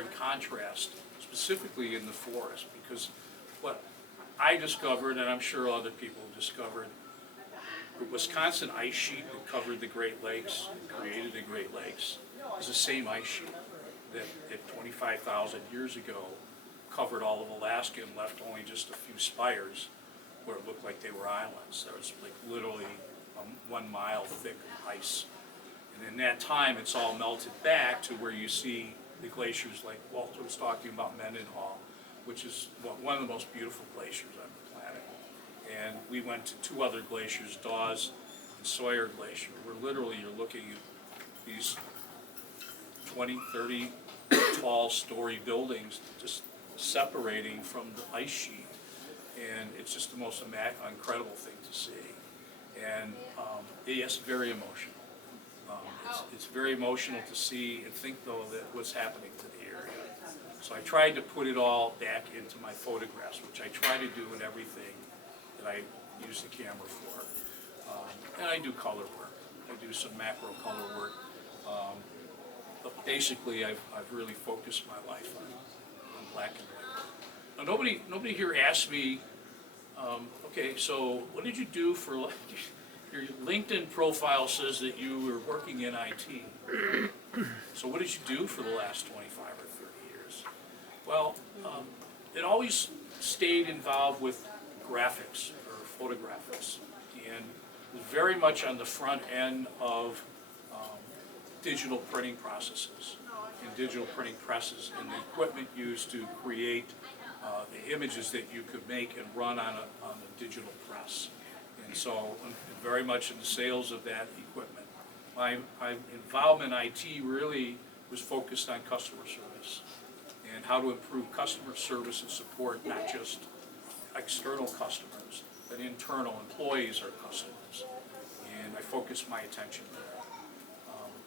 in contrast, specifically in the forest, because what I discovered, and I'm sure other people discovered, the Wisconsin ice sheet that covered the Great Lakes, created the Great Lakes, is the same ice sheet that 25,000 years ago covered all of Alaska and left only just a few spires where it looked like they were islands. There was like literally 1 mile thick of ice. And in that time, it's all melted back to where you see the glaciers like Walter was talking about Mendenhall, which is one of the most beautiful glaciers on the planet. And we went to 2 other glaciers, Dawes and Sawyer Glacier, where literally you're looking at these 20, 30 tall story buildings just separating from the ice sheet. And it's just the most incredible thing to see. And yes, very emotional. It's very emotional to see and think, though, that what's happening to the area. So I tried to put it all back into my photographs, which I try to do in everything that I use the camera for. And I do color work. I do some macro color work. But basically, I've really focused my life on black and white. Now, nobody here asked me, okay, so what did you do for, your LinkedIn profile says that you were working in IT. So what did you do for the last 25 or 30 years? Well, it always stayed involved with graphics or photographics, and was very much on the front end of digital printing processes and digital printing presses and the equipment used to create the images that you could make and run on a digital press. And so I'm very much in the sales of that equipment. My involvement in IT really was focused on customer service and how to improve customer service and support, not just external customers, but internal employees are customers. And I focused my attention there.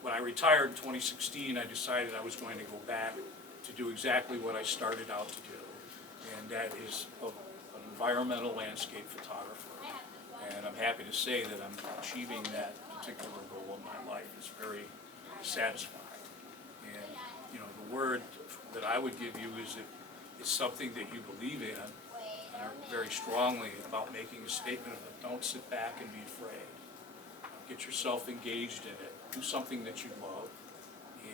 When I retired in 2016, I decided I was going to go back to do exactly what I started out to do, and that is an environmental landscape photographer. And I'm happy to say that I'm achieving that particular goal in my life. It's very satisfying. And, you know, the word that I would give you is that it's something that you believe in and are very strongly about making a statement of don't sit back and be afraid. Get yourself engaged in it. Do something that you love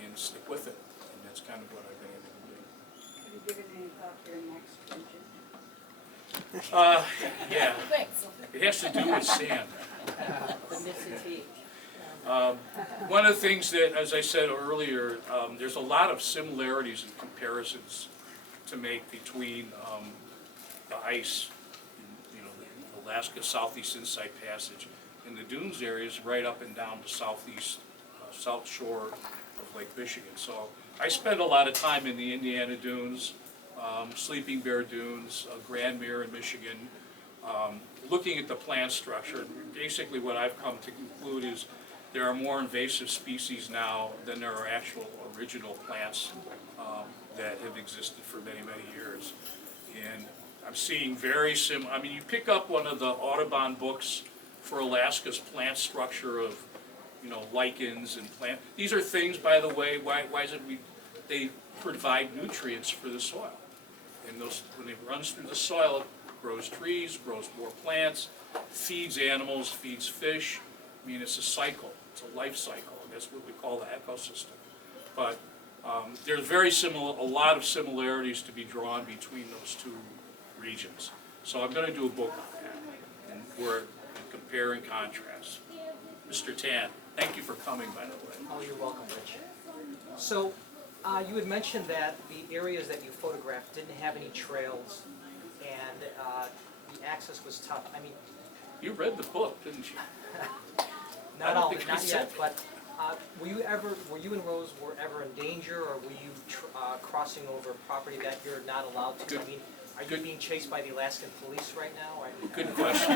and stick with it. And that's kind of what I've been able to do. Have you given any thought to your next venture? Yeah, it has to do with sand. The Mississippi. One of the things that, as I said earlier, there's a lot of similarities and comparisons to make between the ice, in, the Alaska Southeast Inside Passage, and the dunes areas right up and down the southeast, south shore of Lake Michigan. So I spend a lot of time in the Indiana dunes, Sleeping Bear Dunes, Grand Mare in Michigan, looking at the plant structure. Basically what I've come to conclude is there are more invasive species now than there are actual original plants that have existed for many, many years. And I'm seeing very I mean, you pick up one of the Audubon books for Alaska's plant structure of, lichens and plant. These are things, by the way, why is it they provide nutrients for the soil. And when it runs through the soil, it grows trees, grows more plants, feeds animals, feeds fish. I mean, it's a cycle. It's a life cycle, and that's what we call the ecosystem. But there's a lot of similarities to be drawn between those two regions. So I'm going to do a book on that, and where compare and contrast. Mr. Tan, thank you for coming, by the way. Oh, you're welcome, Rich. So, you had mentioned that the areas that you photographed didn't have any trails, and the access was tough. I mean, You read the book, didn't you? not yet. But were you and Rose ever in danger, or were you crossing over property that you're not allowed to? Good. I mean, are you being chased by the Alaskan police right now? Good question.